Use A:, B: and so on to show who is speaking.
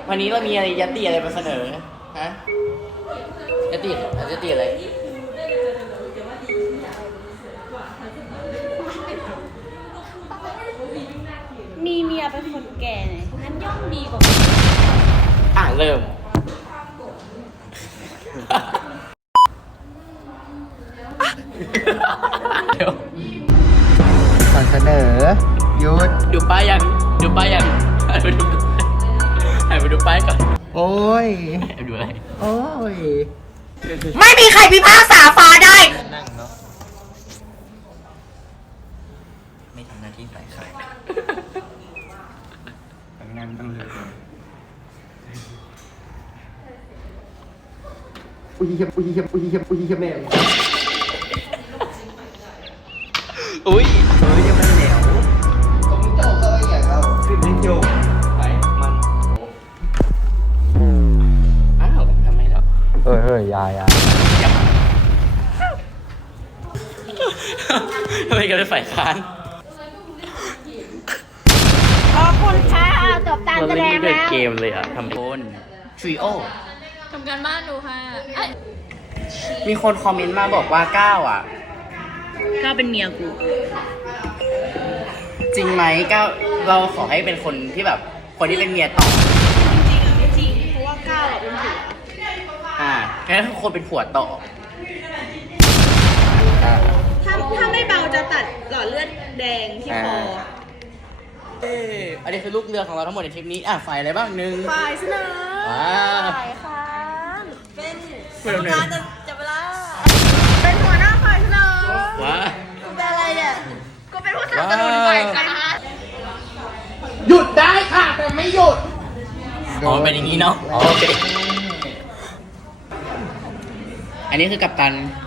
A: วันนี้เรามีอะไรยัตติอะไรมาเสนอฮะยัตติอะไร
B: มีเมียเป็นคนแก่เนี่ยนั้นย่อมดีกว่า
A: เริ่มเดี๋ยว
C: ขอเสนอหยุด
A: ดูป้ายยังหันไปดูป้ายก่อน
C: โอ้ย
A: ดูอะไร
C: โอ้ย
D: ไม่มีใครพิพากษาฟ้าได้
C: นั่งเนาะ
A: ไม่ทำหน้าที่ฝ่ายขาย
C: นั่งตั้งเลยอุ้ยเหี้ยแม่
A: อุ้ย
C: ยังมันแหลวผมโจ้ก็อย่างเราขึ้นเล่นโยกไปมัน
A: อ้าวทำไมล่ะ
C: เฮ้ยยาย
A: ทำไมกันเป็นฝ่ายค้าน
B: ขอบคุณค่ะจบการแสดง
A: เล่น
B: แล้ว
A: เกมเลยอ่ะทำโอนทริโอ
E: ทำการบ้านดูค่ะเอ้ย
A: มีคนคอมเมนต์มาบอกว่าก้าวอ่ะ
B: ก็เป็นเมียกู
A: จริงไหมก้าวเราขอให้เป็นคนที่แบบคนที่เป็นเมียต่อ
B: จริงอ่ะไม่จริง เพราะว่าก้าวอ่ะเป็นผัว
A: งั้นคนเป็นผัวต่อ
B: ถ้าไม่เบาจะตัดหลอดเลือดแดงที่คอ
A: อันนี้คือลูกเรือของเราทั้งหมดในทริปนี้ฝ่ายอะไรบ้างหนึ่ง
B: ฝ่ายเสนอ
A: ฝ่าย
B: ค้านเป็น
A: กรรมการ
B: จับเวลาเป็นหัวหน้าฝ่ายเสนอ
A: ว้า
B: เป็นอะไรเนี่ยก็เป็นผู้สนับสนุนฝ่ายค้าน
C: หยุดได้ค่ะแต่ไม่หยุด
A: อ๋อเป็นอย่างนี้เนาะโอเคอันนี้คือกัปตัน